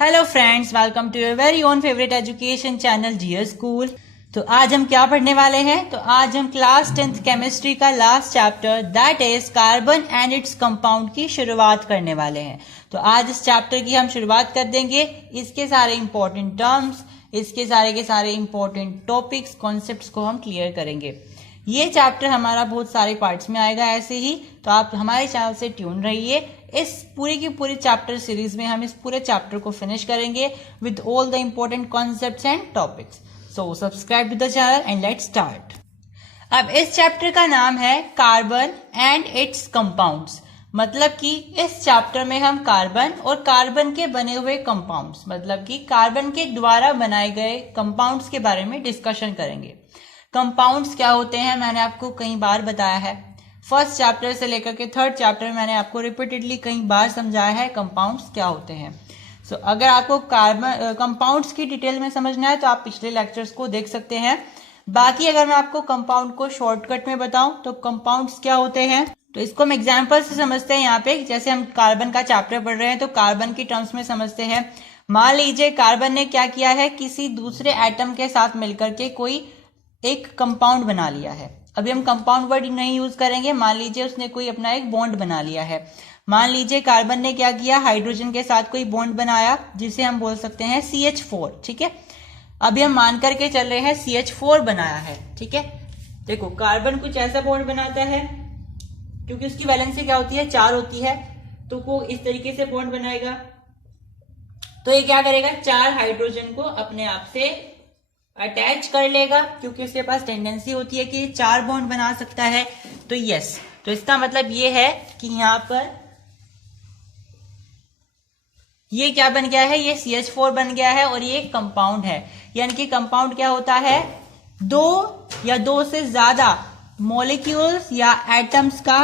Hello friends, welcome to your very own favourite education channel Jio school. तो आज हम क्या पढ़ने वाले हैं? तो आज हम क्लास 10th केमिस्ट्री का last chapter that is carbon and its compound की शुरुआत करने वाले हैं। तो आज इस चैप्टर की हम शुरुआत कर देंगे। इसके सारे इंपॉर्टेंट टर्म्स, इसके सारे इंपॉर्टेंट टॉपिक्स, कॉन्सेप्ट्स को हम क्लियर करेंगे। ये चैप्टर हमारा बहुत सारे पार्ट्स में आएगा ऐसे ही, तो आप हमारे चैनल से ट्यून रहिए। इस पूरी की पूरी चैप्टर सीरीज में हम इस पूरे चैप्टर को फिनिश करेंगे with all the important concepts and topics. So subscribe to the channel and let's start. अब इस चैप्टर का नाम है कार्बन एंड इट्स कंपाउंड्स। मतलब कि इस चैप्टर में हम कार्बन और कार्बन के बने हुए कंपाउंड्स, मतलब कि कार्बन के द्वारा बनाए गए कंपाउंड्स के बारे में डिस्कशन करेंगे। कंपाउंड्स क्या होते हैं मैंने आपको कई बार बताया है। फर्स्ट चैप्टर से लेकर के थर्ड चैप्टर में मैंने आपको रिपीटेडली कई बार समझाया है कंपाउंड्स क्या होते हैं। सो अगर आपको कार्बन कंपाउंड्स की डिटेल में समझना है तो आप पिछले लेक्चर्स को देख सकते हैं। बाकी अगर मैं आपको कंपाउंड को शॉर्टकट में बताऊं तो कंपाउंड्स क्या होते हैं, तो इसको हम एग्जाम्पल से समझते हैं। यहाँ पे जैसे हम कार्बन का चैप्टर पढ़ रहे हैं तो कार्बन की टर्म्स में समझते हैं। मान लीजिए कार्बन ने क्या किया है, किसी दूसरे एटम के साथ मिलकर के कोई एक कंपाउंड बना लिया है। अभी हम कंपाउंड वर्ड नहीं यूज करेंगे। मान लीजिए उसने कोई अपना एक बॉन्ड बना लिया है। मान लीजिए कार्बन ने क्या किया, हाइड्रोजन के साथ कोई बॉन्ड बनाया जिसे हम बोल सकते हैं CH4। ठीक है, अभी हम मान करके चल रहे हैं CH4 बनाया है। ठीक है, देखो कार्बन कुछ ऐसा बॉन्ड बनाता है, क्योंकि उसकी वैलेंसी क्या होती है, 4 होती है, तो वो इस तरीके से बॉन्ड बनाएगा। तो ये क्या करेगा, 4 हाइड्रोजन को अपने आप से अटैच कर लेगा, क्योंकि उसके पास टेंडेंसी होती है कि 4 बॉन्ड बना सकता है। तो यस, तो इसका मतलब ये है कि यहां पर ये क्या बन गया है, ये CH4 बन गया है और ये कंपाउंड है। यानी कि कंपाउंड क्या होता है, 2 या 2 से ज्यादा मॉलिक्यूल्स या एटम्स का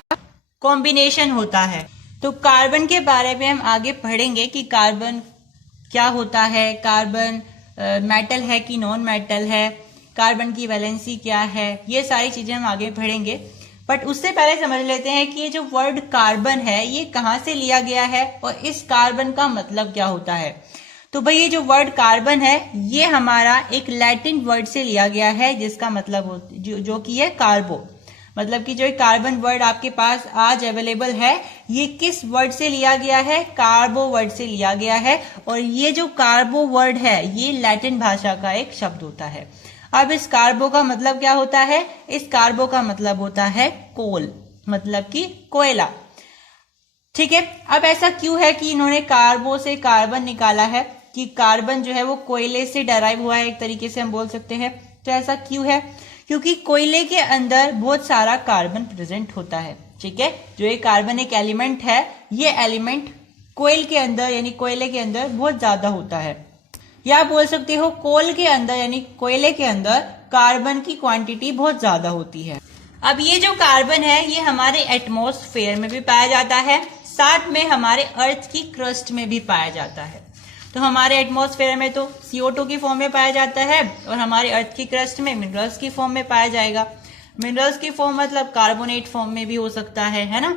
कॉम्बिनेशन होता है। तो कार्बन के बारे में हम आगे पढ़ेंगे कि कार्बन क्या होता है, कार्बन मेटल है कि नॉन मेटल है, कार्बन की वैलेंसी क्या है, ये सारी चीजें हम आगे पढ़ेंगे। बट उससे पहले समझ लेते हैं कि ये जो वर्ड कार्बन है ये कहाँ से लिया गया है और इस कार्बन का मतलब क्या होता है। तो भाई ये जो वर्ड कार्बन है ये हमारा एक लैटिन वर्ड से लिया गया है, जिसका मतलब जो कि है कार्बो। मतलब कि जो कार्बन वर्ड आपके पास आज अवेलेबल है ये किस वर्ड से लिया गया है, कार्बो वर्ड से लिया गया है। और ये जो कार्बो वर्ड है ये लैटिन भाषा का एक शब्द होता है। अब इस कार्बो का मतलब क्या होता है, इस कार्बो का मतलब होता है कोल, मतलब कि कोयला। ठीक है, अब ऐसा क्यों है कि इन्होंने कार्बो से कार्बन निकाला है, कि कार्बन जो है वो कोयले से डराइव हुआ है, एक तरीके से हम बोल सकते हैं। तो ऐसा क्यों है, क्योंकि कोयले के अंदर बहुत सारा कार्बन प्रेजेंट होता है। ठीक है, जो ये कार्बन एक एलिमेंट है, ये एलिमेंट कोयल के अंदर यानी कोयले के अंदर बहुत ज्यादा होता है। या बोल सकते हो कोल के अंदर यानी कोयले के अंदर कार्बन की क्वांटिटी बहुत ज्यादा होती है। अब ये जो कार्बन है ये हमारे एटमॉस्फेयर में भी पाया जाता है, साथ में हमारे अर्थ की क्रस्ट में भी पाया जाता है। तो हमारे एटमॉस्फेयर में तो CO2 की फॉर्म में पाया जाता है और हमारे अर्थ की क्रस्ट में मिनरल्स की फॉर्म में पाया जाएगा। मिनरल्स की फॉर्म मतलब कार्बोनेट फॉर्म में भी हो सकता है ना,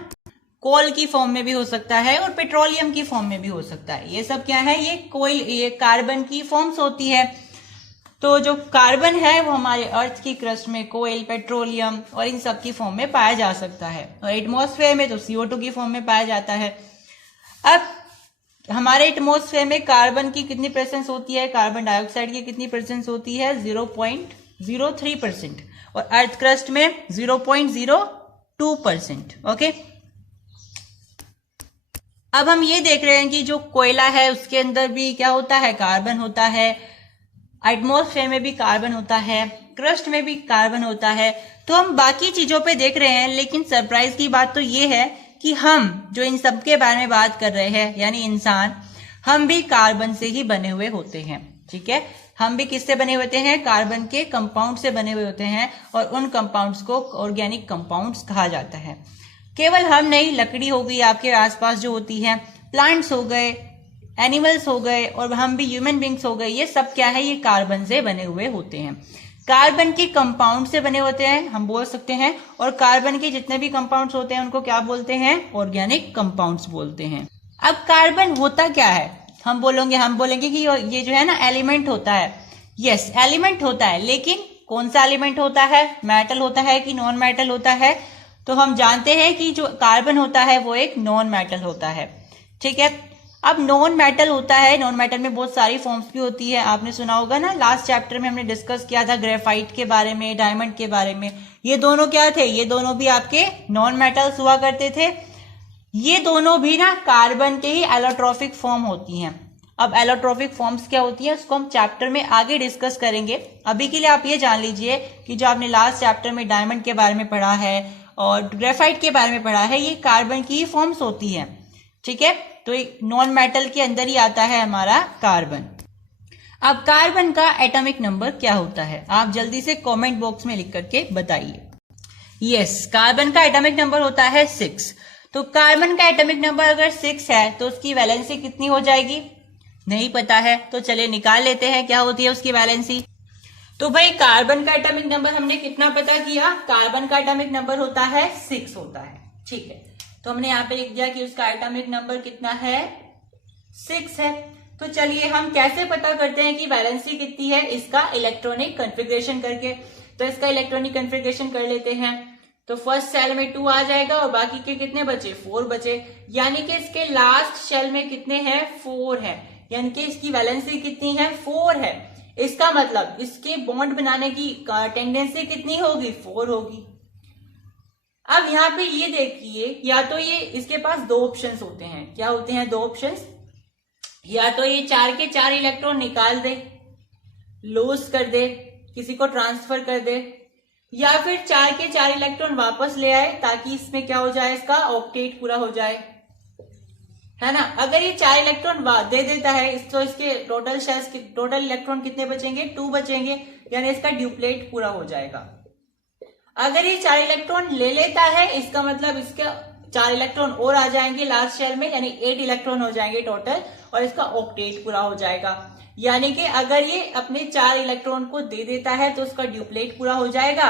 कोल की फॉर्म में भी हो सकता है और पेट्रोलियम की फॉर्म में भी हो सकता है। ये सब क्या है, ये कार्बन की फॉर्म्स होती है। तो जो कार्बन है वो हमारे अर्थ की क्रस्ट में कोयल, पेट्रोलियम और इन सब की फॉर्म में पाया जा सकता है, और एटमॉस्फेयर में तो CO2 की फॉर्म में पाया जाता है। अब हमारे एटमॉस्फेयर में कार्बन की कितनी प्रेजेंस होती है, कार्बन डाइऑक्साइड की कितनी प्रेजेंस होती है, 0.03%, और अर्थ क्रस्ट में 0.02%। ओके, अब हम ये देख रहे हैं कि जो कोयला है उसके अंदर भी क्या होता है, कार्बन होता है, एटमॉस्फेयर में भी कार्बन होता है, क्रस्ट में भी कार्बन होता है। तो हम बाकी चीजों पे देख रहे हैं, लेकिन सरप्राइज की बात तो ये है कि हम जो इन सब के बारे में बात कर रहे हैं यानी इंसान, हम भी कार्बन से ही बने हुए होते हैं। ठीक है, हम भी किससे बने होते हैं, कार्बन के कंपाउंड से बने हुए होते हैं, और उन कंपाउंड्स को ऑर्गेनिक कंपाउंड्स कहा जाता है। केवल हम नहीं, लकड़ी हो गई आपके आसपास जो होती है, प्लांट्स हो गए, एनिमल्स हो गए, और हम भी ह्यूमन बींग्स हो गए, ये सब क्या है, ये कार्बन से बने हुए होते हैं। कार्बन के कंपाउंड से बने होते हैं हम बोल सकते हैं, और कार्बन के जितने भी कंपाउंड्स होते हैं उनको क्या बोलते हैं, ऑर्गेनिक कंपाउंड्स बोलते हैं। अब कार्बन होता क्या है, हम बोलेंगे कि ये जो है ना एलिमेंट होता है। यस, एलिमेंट होता है, लेकिन कौन सा एलिमेंट होता है, मेटल होता है कि नॉन मेटल होता है? तो हम जानते हैं कि जो कार्बन होता है वो एक नॉन मेटल होता है। ठीक है, अब नॉन मेटल होता है, नॉन मेटल में बहुत सारी फॉर्म्स भी होती है। आपने सुना होगा ना, लास्ट चैप्टर में हमने डिस्कस किया था ग्रेफाइट के बारे में, डायमंड के बारे में। ये दोनों क्या थे, ये दोनों भी आपके नॉन मेटल्स हुआ करते थे। ये दोनों भी ना कार्बन के ही एलोट्रॉफिक फॉर्म होती हैं। अब एलोट्रॉफिक फॉर्म्स क्या होती है उसको हम चैप्टर में आगे डिस्कस करेंगे। अभी के लिए आप ये जान लीजिए कि जो आपने लास्ट चैप्टर में डायमंड के बारे में पढ़ा है और ग्रेफाइट के बारे में पढ़ा है, ये कार्बन की ही फॉर्म्स होती हैं। ठीक है, तो एक नॉन मेटल के अंदर ही आता है हमारा कार्बन। अब कार्बन का एटॉमिक नंबर क्या होता है, आप जल्दी से कमेंट बॉक्स में लिख करके बताइए। यस, कार्बन का एटॉमिक नंबर होता है 6। तो कार्बन का एटॉमिक नंबर अगर 6 है तो उसकी वैलेंसी कितनी हो जाएगी, नहीं पता है, तो चलिए निकाल लेते हैं क्या होती है उसकी वैलेंसी। तो भाई कार्बन का एटॉमिक नंबर हमने कितना पता किया, कार्बन का एटॉमिक नंबर होता है 6 होता है। ठीक है, तो हमने यहाँ पे लिख दिया कि उसका एटॉमिक नंबर कितना है, 6 है। तो चलिए हम कैसे पता करते हैं कि वैलेंसी कितनी है, इसका इलेक्ट्रॉनिक कन्फिग्रेशन करके। तो इसका इलेक्ट्रॉनिक कन्फिग्रेशन कर लेते हैं। तो फर्स्ट सेल में 2 आ जाएगा और बाकी के कितने बचे, 4 बचे, यानी कि इसके लास्ट शेल में कितने हैं, 4 है, यानी कि इसकी वैलेंसी कितनी है, 4 है। इसका मतलब इसके बॉन्ड बनाने की टेंडेंसी कितनी होगी, 4 होगी। अब यहाँ पे ये देखिए, या तो ये इसके पास 2 ऑप्शंस होते हैं। क्या होते हैं 2 ऑप्शंस, या तो ये 4 के 4 इलेक्ट्रॉन निकाल दे, लूज कर दे, किसी को ट्रांसफर कर दे, या फिर 4 के 4 इलेक्ट्रॉन वापस ले आए ताकि इसमें क्या हो जाए, इसका ऑक्टेट पूरा हो जाए, है ना। अगर ये 4 इलेक्ट्रॉन दे देता है तो इसके टोटल शेल्स टोटल इलेक्ट्रॉन कितने बचेंगे, 2 बचेंगे, यानी इसका ड्यूप्लेट पूरा हो जाएगा। अगर ये 4 इलेक्ट्रॉन ले लेता है, इसका मतलब इसके 4 इलेक्ट्रॉन और आ जाएंगे लास्ट शेल में, यानी 8 इलेक्ट्रॉन हो जाएंगे टोटल, और इसका ऑक्टेट पूरा हो जाएगा। यानी कि अगर ये अपने 4 इलेक्ट्रॉन को दे देता है तो उसका ड्यूप्लेट पूरा हो जाएगा,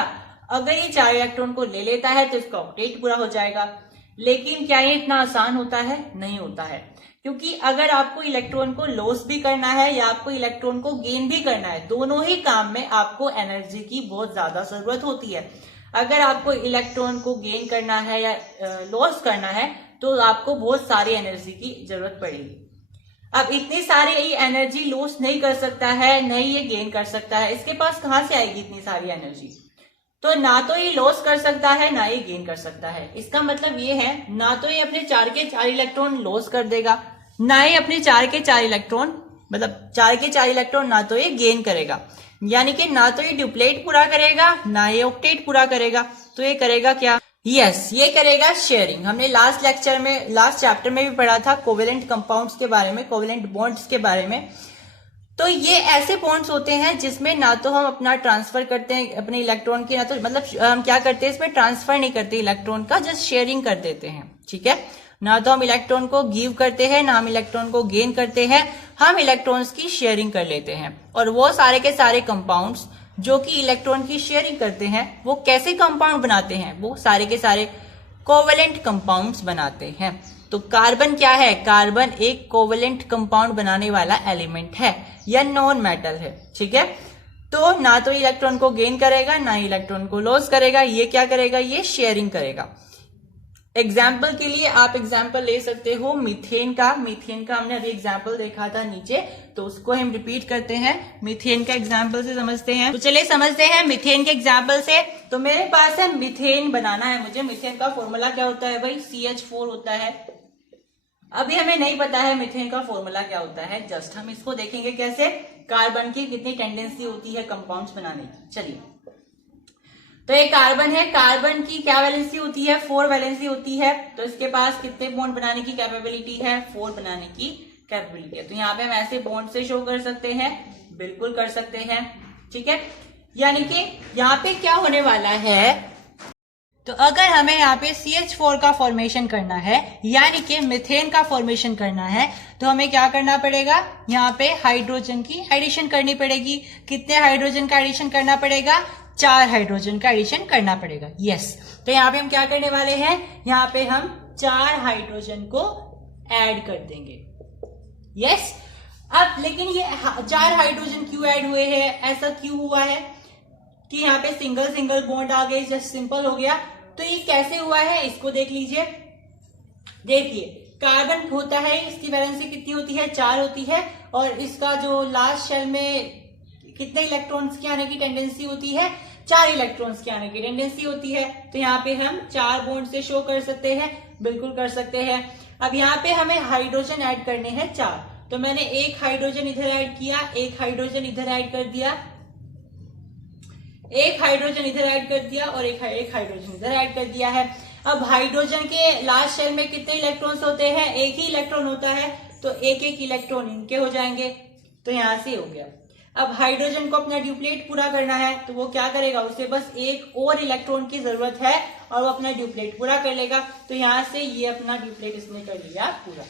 अगर ये 4 इलेक्ट्रॉन को ले लेता है तो इसका ऑक्टेट पूरा हो जाएगा। लेकिन क्या ये इतना आसान होता है, नहीं होता है, क्योंकि अगर आपको इलेक्ट्रॉन को लॉस भी करना है या आपको इलेक्ट्रॉन को गेन भी करना है, दोनों ही काम में आपको एनर्जी की बहुत ज्यादा जरूरत होती है। अगर आपको इलेक्ट्रॉन को गेन करना है या लॉस करना है तो आपको बहुत सारी एनर्जी की जरूरत पड़ेगी। अब इतनी सारी ये एनर्जी लॉस नहीं कर सकता है, नहीं ये गेन कर सकता है, इसके पास कहां से आएगी इतनी सारी एनर्जी। तो ना तो ये लॉस कर सकता है ना ये गेन कर सकता है। इसका मतलब ये है, ना तो ये अपने 4 के 4 इलेक्ट्रॉन लॉस कर देगा, ना ये अपने 4 के 4 इलेक्ट्रॉन, मतलब 4 के 4 इलेक्ट्रॉन ना तो ये गेन करेगा, यानी कि ना तो ये ड्यूप्लेट पूरा करेगा ना ये ऑक्टेट पूरा करेगा। तो ये करेगा क्या, यस, ये करेगा शेयरिंग। हमने लास्ट चैप्टर में भी पढ़ा था कोवेलेंट कंपाउंड्स के बारे में, कोवेलेंट बॉन्ड्स के बारे में। तो ये ऐसे बॉन्ड्स होते हैं जिसमें ना तो हम अपना ट्रांसफर करते हैं अपने इलेक्ट्रॉन की, ना तो मतलब हम क्या करते हैं इसमें ट्रांसफर नहीं करते इलेक्ट्रॉन का, जस्ट शेयरिंग कर देते हैं। ठीक है, ना तो हम इलेक्ट्रॉन को गिव करते हैं ना हम इलेक्ट्रॉन को गेन करते हैं, हम इलेक्ट्रॉन्स की शेयरिंग कर लेते हैं। और वो सारे के सारे कंपाउंड्स जो कि इलेक्ट्रॉन की शेयरिंग करते हैं वो कैसे कंपाउंड बनाते हैं, वो सारे के सारे कोवेलेंट कंपाउंड्स बनाते हैं। तो कार्बन क्या है, कार्बन एक कोवेलेंट कंपाउंड बनाने वाला एलिमेंट है या नॉन मेटल है। ठीक है, तो ना तो इलेक्ट्रॉन को गेन करेगा ना इलेक्ट्रॉन को लॉस करेगा, ये क्या करेगा, ये शेयरिंग करेगा। एग्जाम्पल के लिए आप एग्जाम्पल ले सकते हो मीथेन का। मीथेन का हमने अभी एग्जाम्पल देखा था नीचे, तो उसको हम रिपीट करते हैं। मीथेन का एग्जाम्पल से समझते हैं, तो चलिए समझते हैं मीथेन के एग्जाम्पल से। तो मेरे पास है मीथेन बनाना है मुझे। मीथेन का फॉर्मूला क्या होता है भाई, CH4 होता है। अभी हमें नहीं पता है मीथेन का फॉर्मूला क्या होता है, जस्ट हम इसको देखेंगे कैसे, कार्बन की कितनी टेंडेंसी होती है कंपाउंड्स बनाने की। चलिए, तो ये कार्बन है, कार्बन की क्या वैलेंसी होती है, 4 वैलेंसी होती है। तो इसके पास कितने बॉन्ड बनाने की कैपेबिलिटी है, 4 बनाने की कैपेबिलिटी है। तो यहाँ पे हम ऐसे बॉन्ड से शो कर सकते हैं, बिल्कुल कर सकते हैं। ठीक है, यानी कि यहाँ पे क्या होने वाला है, तो अगर हमें यहाँ पे CH4 का फॉर्मेशन करना है, यानी कि मीथेन का फॉर्मेशन करना है, तो हमें क्या करना पड़ेगा, यहाँ पे हाइड्रोजन की एडिशन करनी पड़ेगी। कितने हाइड्रोजन का एडिशन करना पड़ेगा, 4 हाइड्रोजन का एडिशन करना पड़ेगा। यस, तो यहाँ पे हम क्या करने वाले हैं, यहाँ पे हम 4 हाइड्रोजन को ऐड कर देंगे। यस, अब लेकिन ये 4 हाइड्रोजन क्यों ऐड हुए हैं, ऐसा क्यों हुआ है कि यहाँ पे सिंगल सिंगल बॉन्ड आ गए, जस्ट सिंपल हो गया। तो ये कैसे हुआ है इसको देख लीजिए। देखिए कार्बन होता है, इसकी वैलेंसी कितनी होती है, 4 होती है, और इसका जो लास्ट शेल में कितने इलेक्ट्रॉन्स के आने की टेंडेंसी होती है, 4 इलेक्ट्रॉन्स के आने की टेंडेंसी होती है। तो यहाँ पे हम 4 बॉन्ड से शो कर सकते हैं, बिल्कुल कर सकते हैं। अब यहाँ पे हमें हाइड्रोजन ऐड करने हैं 4, तो मैंने एक हाइड्रोजन इधर ऐड किया, एक हाइड्रोजन इधर ऐड कर दिया, एक हाइड्रोजन इधर ऐड कर दिया, और एक हाइड्रोजन इधर ऐड कर दिया है। अब हाइड्रोजन के लास्ट शेल में कितने इलेक्ट्रॉन्स होते हैं, एक ही इलेक्ट्रॉन होता है, तो एक एक इलेक्ट्रॉन इनके हो जाएंगे। तो यहां से हो गया। अब हाइड्रोजन को अपना ड्यूप्लेट पूरा करना है, तो वो क्या करेगा, उसे बस एक और इलेक्ट्रॉन की जरूरत है और वो अपना ड्यूप्लेट पूरा कर लेगा। तो यहां से ये अपना ड्यूप्लेट इसने कर लिया पूरा।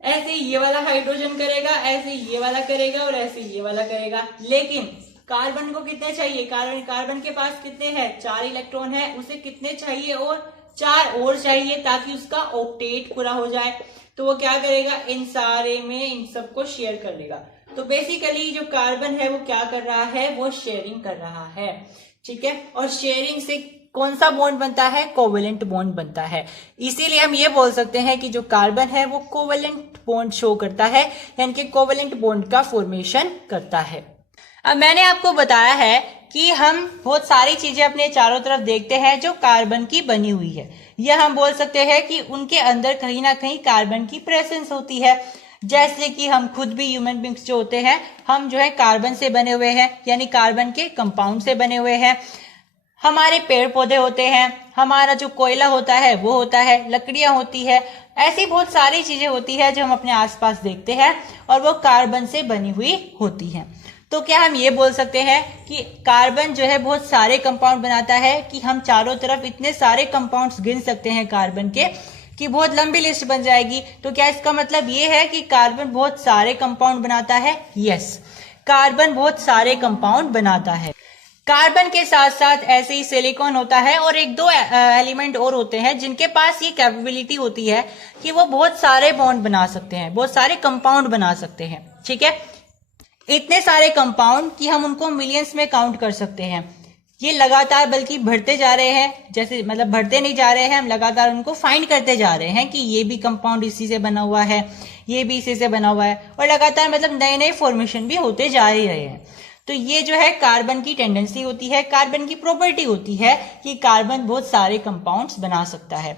ऐसे ये वाला हाइड्रोजन करेगा, ऐसे ये वाला करेगा, और ऐसे ये वाला करेगा। लेकिन कार्बन को कितने चाहिए, कार्बन के पास कितने हैं, 4 इलेक्ट्रॉन है, उसे कितने चाहिए, और 4 और चाहिए ताकि उसका ऑक्टेट पूरा हो जाए। तो वो क्या करेगा, इन सारे में इन सबको शेयर कर लेगा। तो बेसिकली जो कार्बन है वो क्या कर रहा है, वो शेयरिंग कर रहा है, ठीक है। और शेयरिंग से कौन सा बॉन्ड बनता है, कोवेलेंट बॉन्ड बनता है। इसीलिए हम ये बोल सकते हैं कि जो कार्बन है वो कोवेलेंट बॉन्ड शो करता है, यानी कि कोवेलेंट बॉन्ड का फॉर्मेशन करता है। अब मैंने आपको बताया है कि हम बहुत सारी चीजें अपने चारों तरफ देखते हैं जो कार्बन की बनी हुई है। यह हम बोल सकते हैं कि उनके अंदर कहीं ना कहीं कार्बन की प्रेजेंस होती है। जैसे कि हम खुद भी ह्यूमन बींग्स जो होते हैं, हम जो है कार्बन से बने हुए हैं, यानी कार्बन के कंपाउंड से बने हुए हैं। हमारे पेड़ पौधे होते हैं, हमारा जो कोयला होता है वो होता है, लकड़ियां होती है, ऐसी बहुत सारी चीजें होती है जो हम अपने आसपास देखते हैं और वो कार्बन से बनी हुई होती हैं। तो क्या हम ये बोल सकते हैं कि कार्बन जो है बहुत सारे कंपाउंड बनाता है, कि हम चारों तरफ इतने सारे कंपाउंड्स गिन सकते हैं कार्बन के कि बहुत लंबी लिस्ट बन जाएगी। तो क्या इसका मतलब ये है कि कार्बन बहुत सारे कंपाउंड बनाता है? यस, कार्बन बहुत सारे कंपाउंड बनाता है। कार्बन के साथ साथ ऐसे ही सिलिकॉन होता है और एक दो एलिमेंट और होते हैं जिनके पास ये कैपेबिलिटी होती है कि वो बहुत सारे बॉन्ड बना सकते हैं, बहुत सारे कंपाउंड बना सकते हैं, ठीक है। इतने सारे कंपाउंड कि हम उनको मिलियंस में काउंट कर सकते हैं। ये लगातार बल्कि बढ़ते जा रहे हैं, जैसे मतलब बढ़ते नहीं जा रहे हैं, हम लगातार उनको फाइंड करते जा रहे हैं कि ये भी कंपाउंड इसी से बना हुआ है, ये भी इसी से बना हुआ है, और लगातार मतलब नए नए फॉर्मेशन भी होते जा ही रहे हैं। तो ये जो है कार्बन की टेंडेंसी होती है, कार्बन की प्रॉपर्टी होती है कि कार्बन बहुत सारे कंपाउंड्स बना सकता है।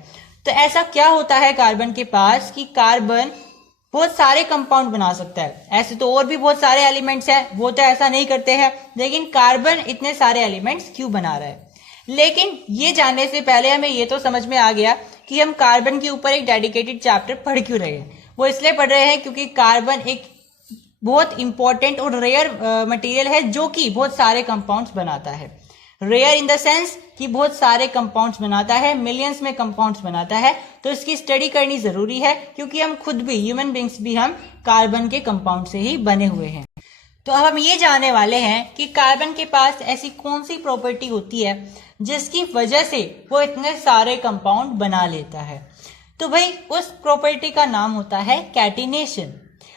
तो ऐसा क्या होता है कार्बन के पास कि कार्बन बहुत सारे कंपाउंड बना सकता है? ऐसे तो और भी बहुत सारे एलिमेंट्स हैं, वो तो ऐसा नहीं करते हैं, लेकिन कार्बन इतने सारे एलिमेंट्स क्यों बना रहा है? लेकिन ये जानने से पहले हमें ये तो समझ में आ गया कि हम कार्बन के ऊपर एक डेडिकेटेड चैप्टर पढ़ क्यों रहे हैं। वो इसलिए पढ़ रहे हैं क्योंकि कार्बन एक बहुत इंपॉर्टेंट और रेयर मटेरियल है जो कि बहुत सारे कंपाउंड्स बनाता है। रेयर इन द सेंस कि बहुत सारे कंपाउंड्स बनाता है, मिलियंस में कंपाउंड्स बनाता है। तो इसकी स्टडी करनी जरूरी है क्योंकि हम खुद भी, ह्यूमन बींग्स भी, हम कार्बन के कंपाउंड से ही बने हुए हैं। तो अब हम ये जानने वाले हैं कि कार्बन के पास ऐसी कौन सी प्रॉपर्टी होती है जिसकी वजह से वो इतने सारे कंपाउंड बना लेता है। तो भाई उस प्रॉपर्टी का नाम होता है कैटिनेशन।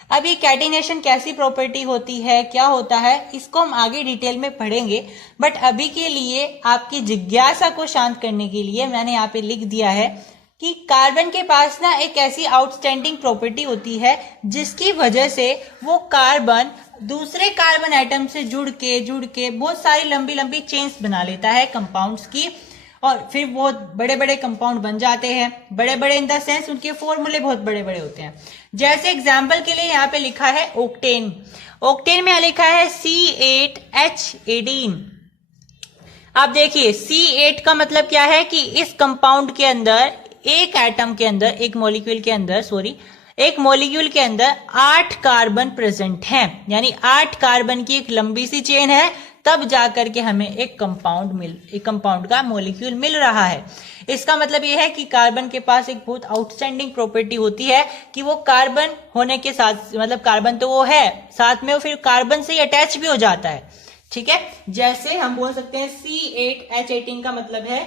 अब ये कैटिनेशन कैसी प्रॉपर्टी होती है, क्या होता है, इसको हम आगे डिटेल में पढ़ेंगे। बट अभी के लिए आपकी जिज्ञासा को शांत करने के लिए मैंने यहाँ पे लिख दिया है कि कार्बन के पास ना एक ऐसी आउटस्टैंडिंग प्रॉपर्टी होती है जिसकी वजह से वो कार्बन दूसरे कार्बन एटम से जुड़ के बहुत सारी लंबी लंबी चेन्स बना लेता है कंपाउंड्स की, और फिर बहुत बड़े बड़े कंपाउंड बन जाते हैं। बड़े बड़े इन द सेंस उनके फॉर्मूले बहुत बड़े बड़े होते हैं। जैसे एग्जाम्पल के लिए यहाँ पे लिखा है ओक्टेन। ओक्टेन में लिखा है C8H18। आप देखिए C8 का मतलब क्या है कि इस कंपाउंड के अंदर, एक एटम के अंदर, एक मॉलिक्यूल के अंदर 8 कार्बन प्रेजेंट हैं, यानी 8 कार्बन की एक लंबी सी चेन है, तब जाकर के हमें एक कंपाउंड का मॉलिक्यूल मिल रहा है। इसका मतलब यह है कि कार्बन के पास एक बहुत आउटस्टैंडिंग प्रॉपर्टी होती है कि वो कार्बन होने के साथ, मतलब कार्बन तो वो है, साथ में वो फिर कार्बन से अटैच भी हो जाता है, ठीक है। जैसे हम बोल सकते हैं C8H18 का मतलब है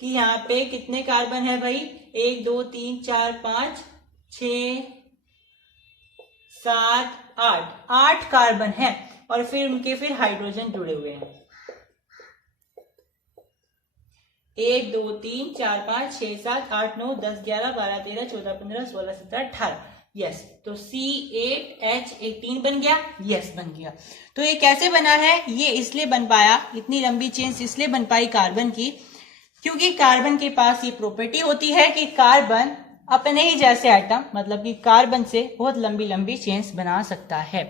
कि यहाँ पे कितने कार्बन है भाई, 1 2 3 4 5 6 7, 8 कार्बन है और फिर उनके फिर हाइड्रोजन जुड़े हुए हैं। 1 2 3 4 5 6 7 8 9 10 11 12 13 14 15 16 17 18। यस, तो C8H18 बन गया। यस, बन गया। तो ये कैसे बना है? ये इसलिए बन पाया, इतनी लंबी चेन इसलिए बन पाई कार्बन की, क्योंकि कार्बन के पास ये प्रॉपर्टी होती है कि कार्बन अपने ही जैसे एटम, मतलब कि कार्बन से बहुत लंबी लंबी चेन्स बना सकता है।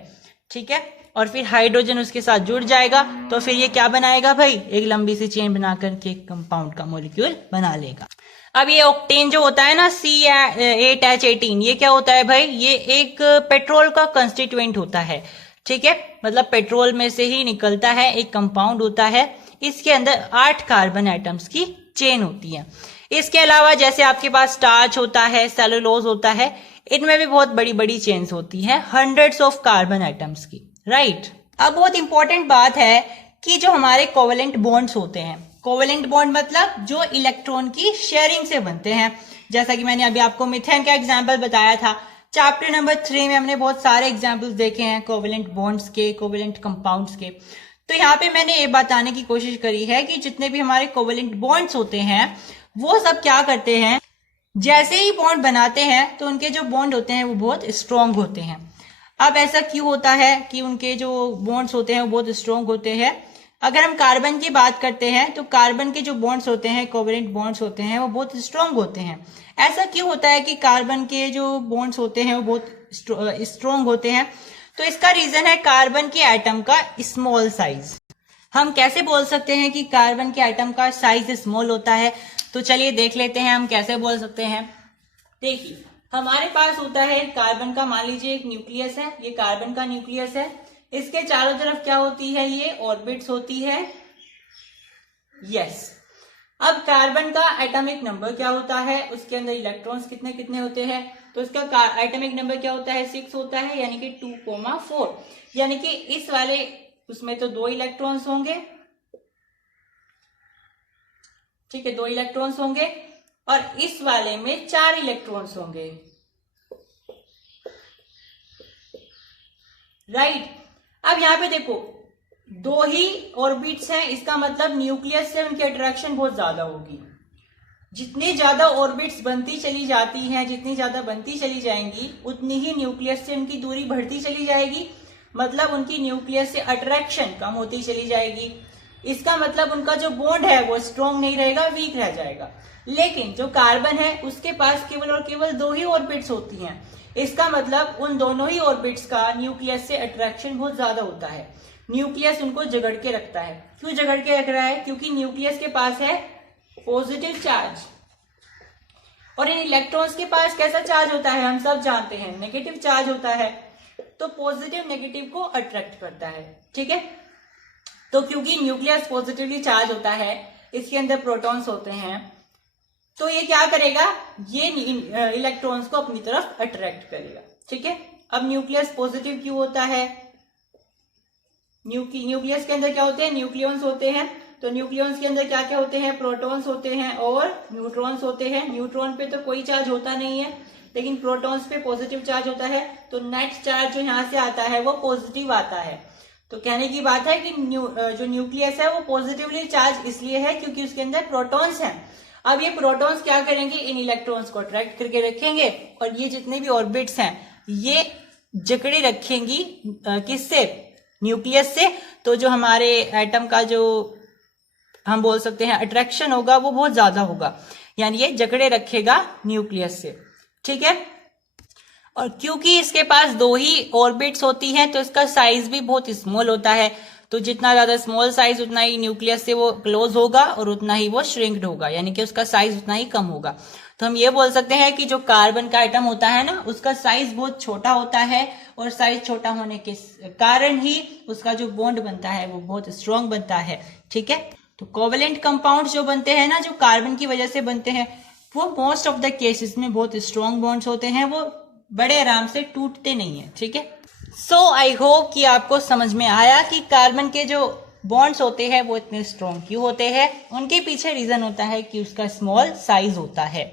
ठीक है, और फिर हाइड्रोजन उसके साथ जुड़ जाएगा तो फिर ये क्या बनाएगा भाई? एक लंबी सी चेन बना करके एक कंपाउंड का मॉलिक्यूल बना लेगा। अब ये ऑक्टेन जो होता है ना, C8H18, ये क्या होता है भाई? ये एक पेट्रोल का कंस्टिट्यूएंट होता है। ठीक है, मतलब पेट्रोल में से ही निकलता है, एक कंपाउंड होता है। इसके अंदर 8 कार्बन एटम्स की चेन होती है। इसके अलावा जैसे आपके पास स्टार्च होता है, सेलुलोज होता है, इनमें भी बहुत बड़ी बड़ी चेन्स होती हैं, हंड्रेड्स ऑफ कार्बन एटम्स की। राइट, अब बहुत इंपॉर्टेंट बात है कि जो हमारे कोवेलेंट बॉन्ड्स होते हैं, कोवेलेंट बॉन्ड मतलब जो इलेक्ट्रॉन की शेयरिंग से बनते हैं, जैसा कि मैंने अभी आपको मीथेन का एग्जांपल बताया था। चैप्टर नंबर 3 में हमने बहुत सारे एग्जांपल्स देखे हैं कोवेलेंट बॉन्ड्स के, कोवेलेंट कंपाउंड्स के। तो यहाँ पे मैंने ये बताने की कोशिश करी है कि जितने भी हमारे कोवेलेंट बॉन्ड्स होते हैं वो सब क्या करते हैं, जैसे ही बॉन्ड बनाते हैं तो उनके जो बॉन्ड होते हैं वो बहुत स्ट्रॉन्ग होते हैं। अब ऐसा क्यों होता है कि उनके जो बॉन्ड्स होते हैं वो बहुत स्ट्रॉन्ग होते हैं? अगर हम कार्बन की बात करते हैं तो कार्बन के जो बॉन्ड्स होते हैं, कोवेलेंट बॉन्ड्स होते हैं, वो बहुत स्ट्रॉन्ग होते हैं। ऐसा क्यों होता है कि कार्बन के जो बॉन्ड्स होते हैं वो बहुत स्ट्रॉन्ग होते हैं? तो इसका रीजन है कार्बन के एटम का स्मॉल साइज। हम कैसे बोल सकते हैं कि कार्बन के एटम का साइज स्मॉल होता है? तो चलिए देख लेते हैं हम कैसे बोल सकते हैं। देखिए, हमारे पास होता है कार्बन का, मान लीजिए एक न्यूक्लियस है, ये कार्बन का न्यूक्लियस है। इसके चारों तरफ क्या होती है? ये ऑर्बिट्स होती है। यस, अब कार्बन का एटॉमिक नंबर क्या होता है? उसके अंदर इलेक्ट्रॉन्स कितने कितने होते हैं? तो इसका एटॉमिक नंबर क्या होता है? 6 होता है, यानी कि 2,4। यानी कि इस वाले उसमें तो 2 इलेक्ट्रॉन्स होंगे। ठीक है, 2 इलेक्ट्रॉन्स होंगे और इस वाले में 4 इलेक्ट्रॉन्स होंगे। राइट, अब यहाँ पे देखो 2 ही ऑर्बिट्स हैं, इसका मतलब न्यूक्लियस से उनकी अट्रैक्शन बहुत ज्यादा होगी। जितनी ज्यादा ऑर्बिट्स बनती चली जाती हैं, जितनी ज्यादा बनती चली जाएंगी, उतनी ही न्यूक्लियस से उनकी दूरी बढ़ती चली जाएगी। मतलब उनकी न्यूक्लियस से अट्रैक्शन कम होती चली जाएगी। इसका मतलब उनका जो बॉन्ड है वो स्ट्रॉन्ग नहीं रहेगा, वीक रह जाएगा। लेकिन जो कार्बन है उसके पास केवल और केवल 2 ही ऑर्बिट्स होती हैं। इसका मतलब उन दोनों ही ऑर्बिट्स का न्यूक्लियस से अट्रैक्शन बहुत ज्यादा होता है। न्यूक्लियस उनको जकड़ के रखता है। क्यों जकड़ के रख रहा है? क्योंकि न्यूक्लियस के पास है पॉजिटिव चार्ज और इन इलेक्ट्रॉन्स के पास कैसा चार्ज होता है? हम सब जानते हैं, नेगेटिव चार्ज होता है। तो पॉजिटिव नेगेटिव को अट्रैक्ट करता है। ठीक है, तो क्योंकि न्यूक्लियस पॉजिटिवली चार्ज होता है, इसके अंदर प्रोटॉन्स होते हैं, तो ये क्या करेगा? ये इलेक्ट्रॉन्स को अपनी तरफ अट्रैक्ट करेगा। ठीक है, अब न्यूक्लियस पॉजिटिव क्यों होता है? न्यूक्लियस के अंदर क्या होते हैं? न्यूक्लियॉन्स होते हैं। तो न्यूक्लियॉन्स के अंदर क्या क्या होते हैं? प्रोटॉन्स होते हैं और न्यूट्रॉन्स होते हैं। न्यूट्रॉन पे तो कोई चार्ज होता नहीं है, लेकिन प्रोटॉन्स पे पॉजिटिव चार्ज होता है। तो नेट चार्ज जो यहाँ से आता है वो पॉजिटिव आता है। तो कहने की बात है कि जो न्यूक्लियस है वो पॉजिटिवली चार्ज इसलिए है क्योंकि उसके अंदर प्रोटॉन्स हैं। अब ये प्रोटॉन्स क्या करेंगे? इन इलेक्ट्रॉन्स को अट्रैक्ट करके रखेंगे और ये जितने भी ऑर्बिट्स हैं ये जकड़े रखेंगी किससे? न्यूक्लियस से। तो जो हमारे एटम का जो हम बोल सकते हैं अट्रैक्शन होगा वो बहुत ज्यादा होगा, यानी ये जकड़े रखेगा न्यूक्लियस से। ठीक है, और क्योंकि इसके पास 2 ही ऑर्बिट्स होती हैं तो इसका साइज भी बहुत स्मॉल होता है। तो जितना ज्यादा स्मॉल साइज उतना ही न्यूक्लियस से वो क्लोज होगा और उतना ही वो श्रिंक्ड होगा, यानी कि उसका साइज उतना ही कम होगा। तो हम ये बोल सकते हैं कि जो कार्बन का एटम होता है ना, उसका साइज बहुत छोटा होता है और साइज छोटा होने के कारण ही उसका जो बॉन्ड बनता है वो बहुत स्ट्रॉन्ग बनता है। ठीक है, तो कोवेलेंट कंपाउंड जो बनते हैं ना, जो कार्बन की वजह से बनते हैं, वो मोस्ट ऑफ द केसेस में बहुत स्ट्रॉन्ग बॉन्ड्स होते हैं, वो बड़े आराम से टूटते नहीं है। ठीक है, सो आई होप कि आपको समझ में आया कि कार्बन के जो बॉन्ड्स होते हैं वो इतने स्ट्रॉन्ग क्यों होते हैं। उनके पीछे रीजन होता है कि उसका स्मॉल साइज होता है।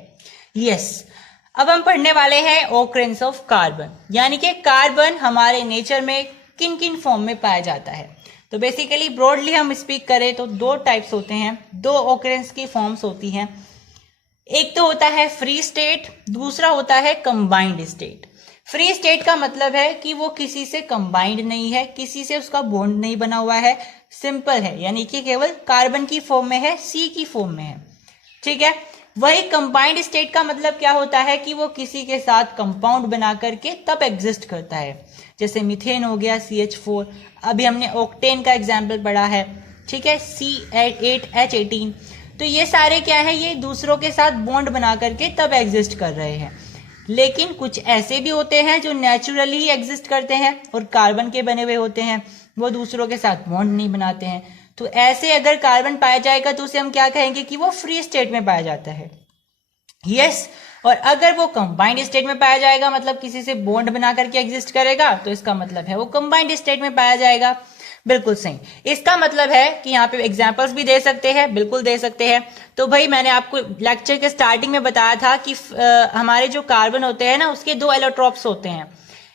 यस, अब हम पढ़ने वाले हैं ऑकरेंस ऑफ कार्बन, यानी कि कार्बन हमारे नेचर में किन किन फॉर्म में पाया जाता है। तो बेसिकली ब्रॉडली हम स्पीक करें तो दो टाइप्स होते हैं, दो ऑकरेंस की फॉर्म्स होती हैं। एक तो होता है फ्री स्टेट, दूसरा होता है कंबाइंड स्टेट। फ्री स्टेट का मतलब है कि वो किसी से कंबाइंड नहीं है, किसी से उसका बॉन्ड नहीं बना हुआ है, सिंपल है, यानी कि केवल कार्बन की फॉर्म में है, सी की फॉर्म में है, ठीक है। वही कंबाइंड स्टेट का मतलब क्या होता है कि वो किसी के साथ कंपाउंड बना करके तब एग्जिस्ट करता है, जैसे मीथेन हो गया CH4, अभी हमने ऑक्टेन का एग्जाम्पल पढ़ा है, ठीक है, C8H18। तो ये सारे क्या है, ये दूसरों के साथ बॉन्ड बना करके तब एग्जिस्ट कर रहे हैं। लेकिन कुछ ऐसे भी होते हैं जो नेचुरली ही एग्जिस्ट करते हैं और कार्बन के बने हुए होते हैं, वो दूसरों के साथ बॉन्ड नहीं बनाते हैं। तो ऐसे अगर कार्बन पाया जाएगा तो उसे हम क्या कहेंगे कि वो फ्री स्टेट में पाया जाता है, यस। और अगर वो कंबाइंड स्टेट में पाया जाएगा, मतलब किसी से बॉन्ड बना करके एग्जिस्ट करेगा, तो इसका मतलब है वो कंबाइंड स्टेट में पाया जाएगा। बिल्कुल सही। इसका मतलब है कि यहाँ पे एग्जांपल्स भी दे सकते हैं, बिल्कुल दे सकते हैं। तो भाई मैंने आपको लेक्चर के स्टार्टिंग में बताया था कि हमारे जो कार्बन होते हैं ना, उसके दो एलोट्रोप्स होते हैं,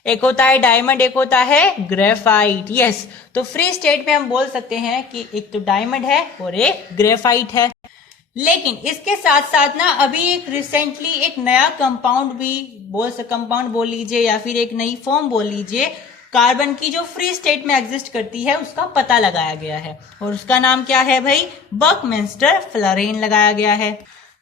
एक होता है डायमंड, एक होता है ग्रेफाइट, यस। तो फ्री स्टेट में हम बोल सकते हैं कि एक तो डायमंड है और एक ग्रेफाइट है। लेकिन इसके साथ साथ ना अभी एक रिसेंटली एक नया कंपाउंड भी कंपाउंड बोल लीजिए या फिर एक नई फॉर्म बोल लीजिए कार्बन की, जो फ्री स्टेट में एग्जिस्ट करती है, उसका पता लगाया गया है और उसका नाम क्या है भाई, बकमिंस्टर फ्लोरीन लगाया गया है।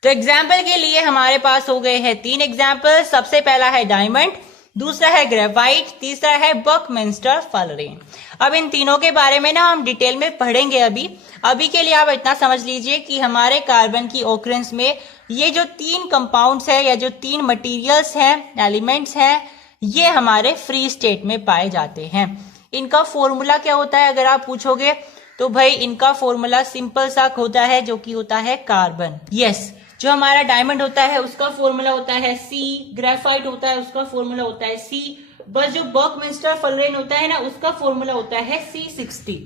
तो एग्जाम्पल के लिए हमारे पास हो गए हैं 3 एग्जाम्पल। सबसे पहला है डायमंड, दूसरा है ग्रेफाइट, तीसरा है बकमिंस्टर फ्लोरीन। अब इन तीनों के बारे में ना हम डिटेल में पढ़ेंगे। अभी के लिए आप इतना समझ लीजिए कि हमारे कार्बन की ऑकरेंस में ये जो 3 कंपाउंड्स है या जो 3 मटेरियल्स हैं, एलिमेंट्स हैं, ये हमारे फ्री स्टेट में पाए जाते हैं। इनका फॉर्मूला क्या होता है अगर आप पूछोगे तो भाई इनका फॉर्मूला सिंपल सा होता है, जो कि होता है कार्बन, यस। जो हमारा डायमंड होता है उसका फॉर्मूला होता है C, ग्रेफाइट होता है उसका फॉर्मूला होता है C, बस जो बकमिंस्टर फ्लोरीन होता है ना, उसका फॉर्मूला होता है C60।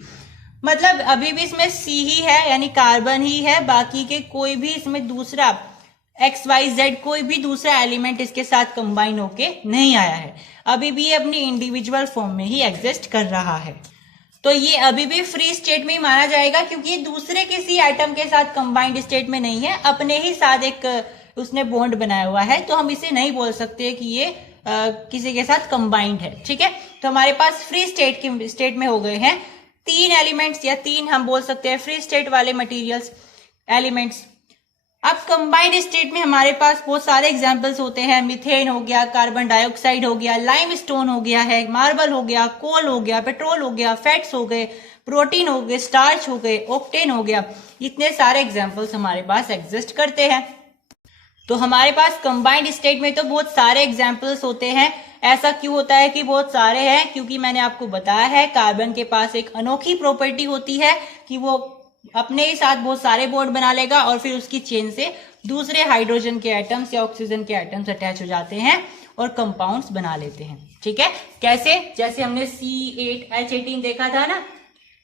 मतलब अभी भी इसमें C ही है, यानी कार्बन ही है, बाकी के कोई भी इसमें दूसरा XYZ कोई भी दूसरा एलिमेंट इसके साथ कंबाइन होके नहीं आया है। अभी भी ये अपनी इंडिविजुअल फॉर्म में ही एग्जिस्ट कर रहा है। तो ये अभी भी फ्री स्टेट में ही माना जाएगा, क्योंकि ये दूसरे किसी एटम के साथ कंबाइंड स्टेट में नहीं है, अपने ही साथ एक उसने बॉन्ड बनाया हुआ है। तो हम इसे नहीं बोल सकते कि ये किसी के साथ कंबाइंड है, ठीक है। तो हमारे पास फ्री स्टेट में हो गए हैं 3 एलिमेंट्स, या 3 हम बोल सकते हैं फ्री स्टेट वाले मटेरियल्स, एलिमेंट्स। अब कंबाइंड स्टेट में हमारे पास बहुत सारे एग्जांपल्स होते हैं, मीथेन हो गया, कार्बन डाइऑक्साइड हो गया, लाइमस्टोन हो गया है, मार्बल हो गया, कोल हो गया, पेट्रोल हो गया, फैट्स हो गए, प्रोटीन हो गए, स्टार्च हो गए, ऑक्टेन हो गया। इतने सारे एग्जांपल्स हमारे पास एग्जिस्ट करते हैं। तो हमारे पास कंबाइंड स्टेट में तो बहुत सारे एग्जाम्पल्स होते हैं। ऐसा क्यों होता है कि बहुत सारे हैं? क्योंकि मैंने आपको बताया है कार्बन के पास एक अनोखी प्रॉपर्टी होती है कि वो अपने ही साथ बहुत सारे बॉन्ड बना लेगा और फिर उसकी चेन से दूसरे हाइड्रोजन के एटम्स या ऑक्सीजन के एटम्स अटैच हो जाते हैं और कंपाउंड्स बना लेते हैं। ठीक है, कैसे? जैसे हमने C8H18 देखा था ना,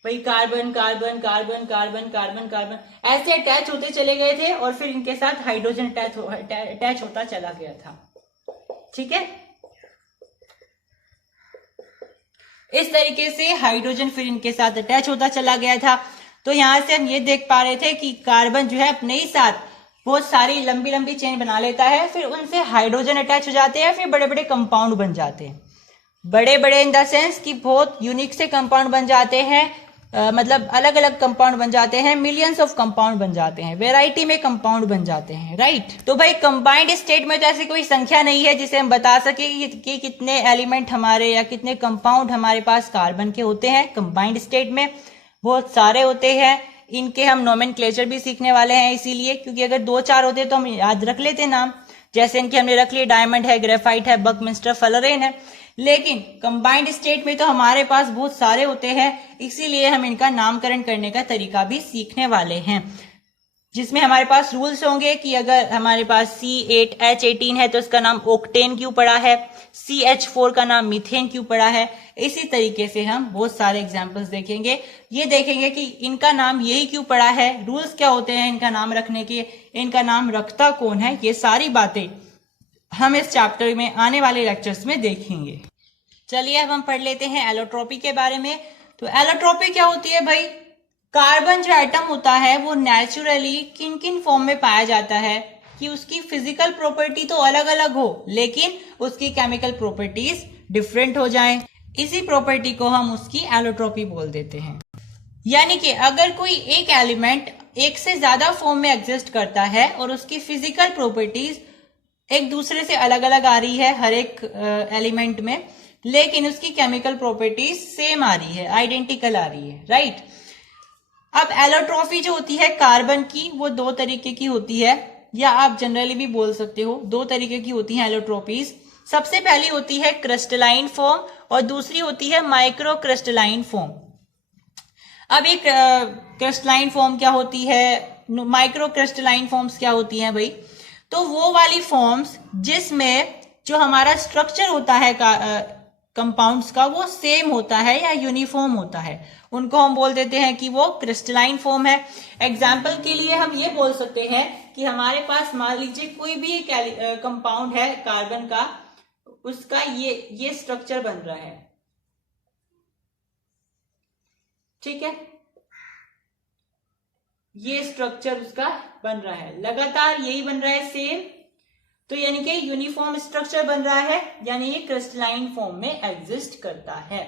भाई carbon carbon carbon carbon carbon carbon ऐसे अटैच होते चले गए थे और फिर इनके साथ हाइड्रोजन अटैच होता चला गया था। ठीक है, इस तरीके से हाइड्रोजन फिर इनके साथ अटैच होता चला गया था। तो यहां से हम ये देख पा रहे थे कि कार्बन जो है अपने ही साथ बहुत सारी लंबी लंबी चेन बना लेता है, फिर उनसे हाइड्रोजन अटैच हो जाते हैं, फिर बड़े बड़े कंपाउंड बन जाते हैं। बड़े बड़े इन द सेंस कि बहुत यूनिक से कंपाउंड बन जाते हैं, मतलब अलग अलग कंपाउंड बन जाते हैं, मिलियंस ऑफ कंपाउंड बन जाते हैं, वेराइटी में कंपाउंड बन जाते हैं। राइट, तो भाई कंबाइंड स्टेट में तो ऐसी कोई संख्या नहीं है जिसे हम बता सके कि कितने एलिमेंट हमारे या कितने कंपाउंड हमारे पास कार्बन के होते हैं। कंबाइंड स्टेट में बहुत सारे होते हैं, इनके हम नोमेनक्लेचर भी सीखने वाले हैं, इसीलिए क्योंकि अगर 2-4 होते तो हम याद रख लेते नाम, जैसे इनके हमने रख लिए डायमंड है, ग्रेफाइट है, बकमिंस्टर फ्लोरीन है। लेकिन कंबाइंड स्टेट में तो हमारे पास बहुत सारे होते हैं, इसीलिए हम इनका नामकरण करने का तरीका भी सीखने वाले हैं, जिसमें हमारे पास रूल्स होंगे कि अगर हमारे पास C8H18 है तो इसका नाम ऑक्टेन क्यों पड़ा है, CH4 का नाम मीथेन क्यों पड़ा है। इसी तरीके से हम बहुत सारे एग्जाम्पल्स देखेंगे, ये देखेंगे कि इनका नाम यही क्यों पड़ा है, रूल्स क्या होते हैं इनका नाम रखने के, इनका नाम रखता कौन है। ये सारी बातें हम इस चैप्टर में आने वाले लेक्चर्स में देखेंगे। चलिए अब हम पढ़ लेते हैं एलोट्रोपी के बारे में। तो एलोट्रोपी क्या होती है भाई? कार्बन जो एटम होता है वो नेचुरली किन किन फॉर्म में पाया जाता है कि उसकी फिजिकल प्रॉपर्टी तो अलग अलग हो लेकिन उसकी केमिकल प्रॉपर्टीज डिफरेंट हो जाएं। इसी प्रॉपर्टी को हम उसकी एलोट्रोपी बोल देते हैं। यानी कि अगर कोई एक एलिमेंट एक से ज्यादा फॉर्म में एग्जिस्ट करता है और उसकी फिजिकल प्रॉपर्टीज एक दूसरे से अलग अलग आ रही है हर एक एलिमेंट में, लेकिन उसकी केमिकल प्रॉपर्टीज सेम आ रही है, आइडेंटिकल आ रही है, राइट। अब एलोट्रोफी जो होती है कार्बन की वो दो तरीके की होती है, या आप जनरली भी बोल सकते हो दो तरीके की होती है एलोट्रोपीज। सबसे पहली होती है क्रिस्टलाइन फॉर्म और दूसरी होती है माइक्रो क्रिस्टलाइन फॉर्म। अब एक क्रिस्टलाइन फॉर्म क्या होती है, माइक्रो क्रिस्टलाइन फॉर्म्स क्या होती हैं भाई? तो वो वाली फॉर्म्स जिसमें जो हमारा स्ट्रक्चर होता है कंपाउंड्स का वो सेम होता है या यूनिफॉर्म होता है, उनको हम बोल देते हैं कि वो क्रिस्टलाइन फॉर्म है। एग्जाम्पल के लिए हम ये बोल सकते हैं कि हमारे पास मान लीजिए कोई भी एक कंपाउंड है कार्बन का, उसका ये स्ट्रक्चर बन रहा है, ठीक है, ये स्ट्रक्चर उसका बन रहा है, लगातार यही बन रहा है सेम, तो यानी कि यूनिफॉर्म स्ट्रक्चर बन रहा है, यानी ये क्रिस्टलाइन फॉर्म में एग्जिस्ट करता है।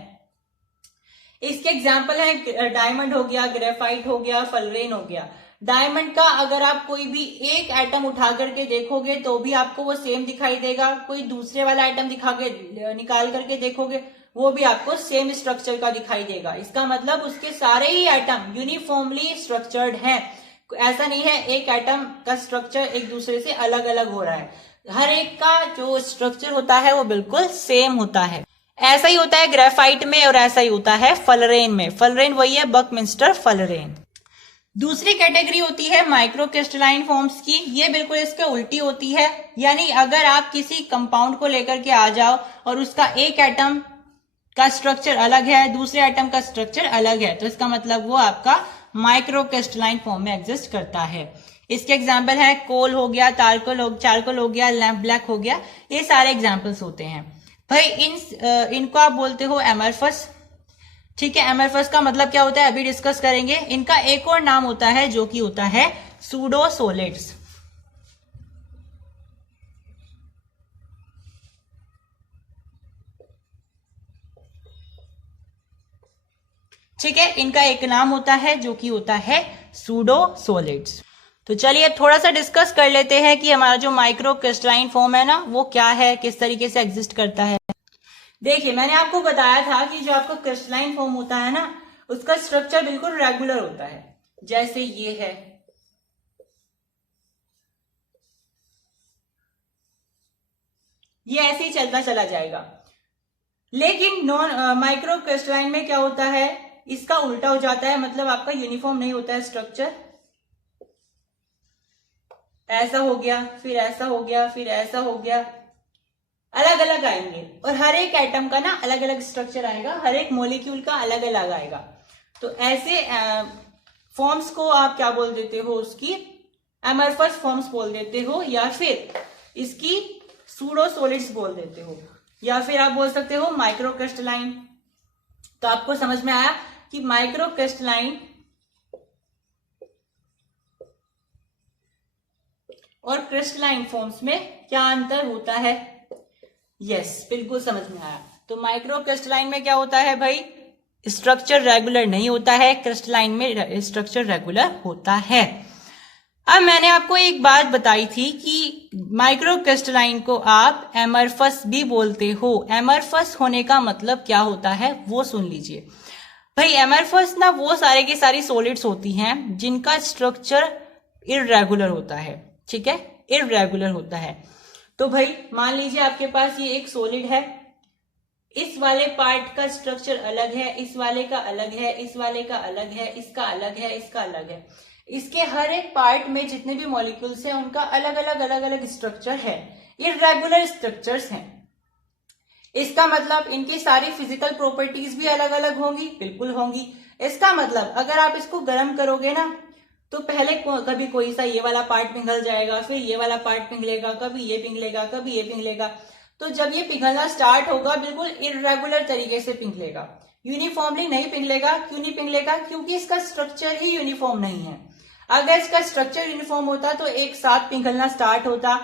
इसके एग्जाम्पल है डायमंड हो गया, ग्रेफाइट हो गया, फलरेन हो गया। डायमंड का अगर आप कोई भी एक एटम उठा करके देखोगे तो भी आपको वो सेम दिखाई देगा, कोई दूसरे वाला एटम निकाल करके देखोगे वो भी आपको सेम स्ट्रक्चर का दिखाई देगा। इसका मतलब उसके सारे ही एटम यूनिफॉर्मली स्ट्रक्चर्ड हैं। ऐसा नहीं है एक एटम का स्ट्रक्चर एक दूसरे से अलग अलग हो रहा है, हर एक का जो स्ट्रक्चर होता है वो बिल्कुल सेम होता है। ऐसा ही होता है ग्रेफाइट में और ऐसा ही होता है फलरेन में। फलरेन वही है बकमिंस्टर फलरेन। दूसरी कैटेगरी होती है माइक्रो क्रिस्टलाइन फॉर्म्स की, ये बिल्कुल इसके उल्टी होती है। यानी अगर आप किसी कंपाउंड को लेकर के आ जाओ और उसका एक एटम का स्ट्रक्चर अलग है, दूसरे एटम का स्ट्रक्चर अलग है, तो इसका मतलब वो आपका माइक्रो क्रिस्टलाइन फॉर्म में एग्जिस्ट करता है। इसके एग्जाम्पल है कोल हो गया, चारकोल हो गया, लैम्प ब्लैक हो गया, ये सारे एग्जाम्पल्स होते हैं भाई। इनको आप बोलते हो एमरफस, ठीक है। एमरफस का मतलब क्या होता है अभी डिस्कस करेंगे। इनका एक और नाम होता है जो कि होता है सूडो सॉलिड्स, ठीक है। इनका एक नाम होता है जो कि होता है सूडो सॉलिड्स। तो चलिए थोड़ा सा डिस्कस कर लेते हैं कि हमारा जो माइक्रो क्रिस्टलाइन फॉर्म है ना वो क्या है, किस तरीके से एग्जिस्ट करता है। देखिए मैंने आपको बताया था कि जो आपका क्रिस्टलाइन फॉर्म होता है ना उसका स्ट्रक्चर बिल्कुल रेगुलर होता है, जैसे ये है, ये ऐसे ही चलता चला जाएगा। लेकिन माइक्रो क्रिस्टलाइन में क्या होता है, इसका उल्टा हो जाता है, मतलब आपका यूनिफॉर्म नहीं होता है स्ट्रक्चर। ऐसा हो गया, फिर ऐसा हो गया, फिर ऐसा हो गया, अलग अलग आएंगे और हर एक एटम का ना अलग अलग स्ट्रक्चर आएगा, हर एक मॉलिक्यूल का अलग अलग आएगा। तो ऐसे फॉर्म्स को आप क्या बोल देते हो, उसकी एमरफस फॉर्म्स बोल देते हो, या फिर इसकी सूडो सॉलिड्स बोल देते हो, या फिर आप बोल सकते हो माइक्रो क्रिस्टलाइन। तो आपको समझ में आया कि माइक्रो क्रिस्टलाइन और क्रिस्टलाइन फॉर्म्स में क्या अंतर होता है। यस, बिल्कुल समझ में आया। तो माइक्रो क्रिस्टलाइन में क्या होता है भाई, स्ट्रक्चर रेगुलर नहीं होता है, क्रिस्टलाइन में स्ट्रक्चर रेगुलर होता है। अब मैंने आपको एक बात बताई थी कि माइक्रो क्रिस्टलाइन को आप एमरफस भी बोलते हो। एमरफस होने का मतलब क्या होता है वो सुन लीजिए भाई। एमरफस ना वो सारे की सारी सॉलिड्स होती हैं जिनका स्ट्रक्चर इररेगुलर होता है, ठीक है, इररेगुलर होता है। तो भाई मान लीजिए आपके पास ये एक सॉलिड है, इस वाले पार्ट का स्ट्रक्चर अलग है, इस वाले का अलग है, इस वाले का अलग है, इसका अलग है, इसका अलग है। इसके हर एक पार्ट में जितने भी मॉलिक्यूल्स हैं उनका अलग अलग स्ट्रक्चर है, इररेगुलर स्ट्रक्चर्स हैं। इसका मतलब इनकी सारी फिजिकल प्रॉपर्टीज भी अलग अलग होंगी, बिल्कुल होंगी। इसका मतलब अगर आप इसको गर्म करोगे ना तो पहले कभी कोई सा ये वाला पार्ट पिघल जाएगा, फिर ये वाला पार्ट पिघलेगा, कभी ये पिघलेगा, कभी ये पिघलेगा। तो जब ये पिघलना स्टार्ट होगा बिल्कुल इरेगुलर तरीके से पिघलेगा, यूनिफॉर्मली नहीं पिघलेगा। क्यों नहीं पिघलेगा? क्योंकि इसका स्ट्रक्चर ही यूनिफॉर्म नहीं है। अगर इसका स्ट्रक्चर यूनिफॉर्म होता तो एक साथ पिघलना स्टार्ट होता,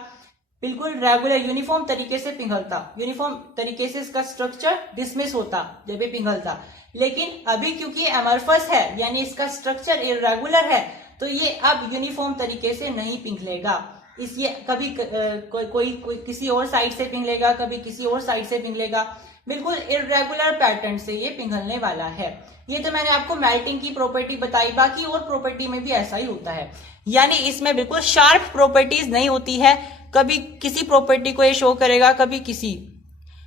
बिल्कुल रेगुलर यूनिफॉर्म तरीके से पिघलता, यूनिफॉर्म तरीके से इसका स्ट्रक्चर डिसमिस होता जब ये पिघलता। लेकिन अभी क्योंकि एमरफस है यानी इसका स्ट्रक्चर इरेगुलर है, तो ये अब यूनिफॉर्म तरीके से नहीं पिघलेगा। इसलिए कभी कोई किसी और साइड से पिघलेगा, कभी किसी और साइड से पिघलेगा, बिल्कुल इरेगुलर पैटर्न से ये पिघलने वाला है। ये तो मैंने आपको मेल्टिंग की प्रॉपर्टी बताई, बाकी और प्रॉपर्टी में भी ऐसा ही होता है। यानी इसमें बिल्कुल शार्प प्रॉपर्टीज नहीं होती है, कभी किसी प्रॉपर्टी को ये शो करेगा, कभी किसी,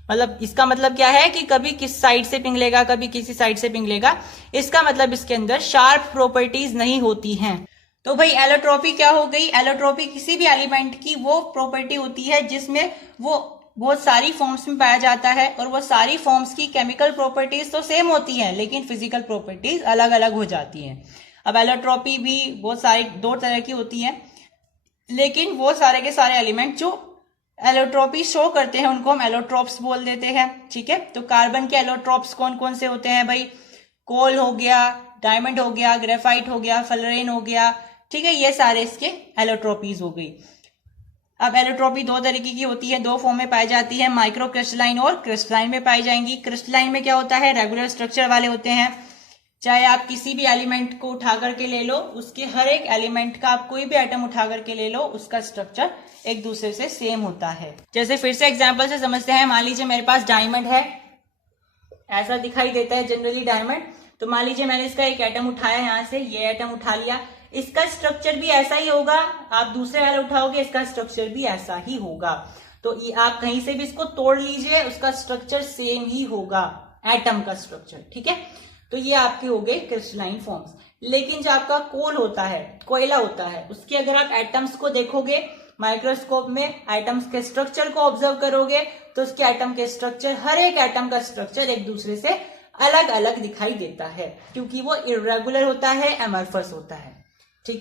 मतलब इसका मतलब क्या है कि कभी किस साइड से पिघलेगा, कभी किसी साइड से पिघलेगा। इसका मतलब इसके अंदर शार्प प्रॉपर्टीज नहीं होती हैं। तो भाई एलोट्रोपी क्या हो गई? एलोट्रोपी किसी भी एलिमेंट की वो प्रॉपर्टी होती है जिसमें वो बहुत सारी फॉर्म्स में पाया जाता है, और वो सारी फॉर्म्स की केमिकल प्रॉपर्टीज तो सेम होती हैं लेकिन फिजिकल प्रॉपर्टीज अलग अलग हो जाती हैं। अब एलोट्रोपी भी बहुत सारी दो तरह की होती है, लेकिन वो सारे के सारे एलिमेंट जो एलोट्रोपी शो करते हैं उनको हम एलोट्रोप्स बोल देते हैं। ठीक है, तो कार्बन के एलोट्रोप्स कौन कौन से होते हैं भाई? कोल हो गया, डायमंड हो गया, ग्रेफाइट हो गया, फलरेन हो गया। ठीक है, ये सारे इसके एलोट्रोपीज हो गई। अब एलोट्रोपी दो तरीके की होती है, दो फॉर्म में पाई जाती है, माइक्रो क्रिस्टलाइन और क्रिस्टलाइन में पाई जाएंगी। क्रिस्टलाइन में क्या होता है? रेगुलर स्ट्रक्चर वाले होते हैं। चाहे आप किसी भी एलिमेंट को उठा करके ले लो, उसके हर एक एलिमेंट का आप कोई भी एटम उठा करके ले लो, उसका स्ट्रक्चर एक दूसरे से सेम होता है। जैसे फिर से एग्जांपल से समझते हैं। मान लीजिए मेरे पास डायमंड है, ऐसा दिखाई देता है जनरली डायमंड। तो मान लीजिए मैंने इसका एक एटम उठाया, यहां से ये एटम उठा लिया, इसका स्ट्रक्चर भी ऐसा ही होगा। आप दूसरे वाले उठाओगे, इसका स्ट्रक्चर भी ऐसा ही होगा। तो आप कहीं से भी इसको तोड़ लीजिए, उसका स्ट्रक्चर सेम ही होगा, एटम का स्ट्रक्चर। ठीक है, तो ये आपके हो गए क्रिस्टलाइन फॉर्म्स। लेकिन जो आपका कोल होता है, कोयला होता है, उसके अगर आप एटम्स को देखोगे माइक्रोस्कोप में, एटम्स के स्ट्रक्चर को ऑब्जर्व करोगे, तो उसके एटम के स्ट्रक्चर, हर एक एटम का स्ट्रक्चर एक दूसरे से अलग अलग दिखाई देता है, क्योंकि वो इरेगुलर होता है, एमरफस होता है।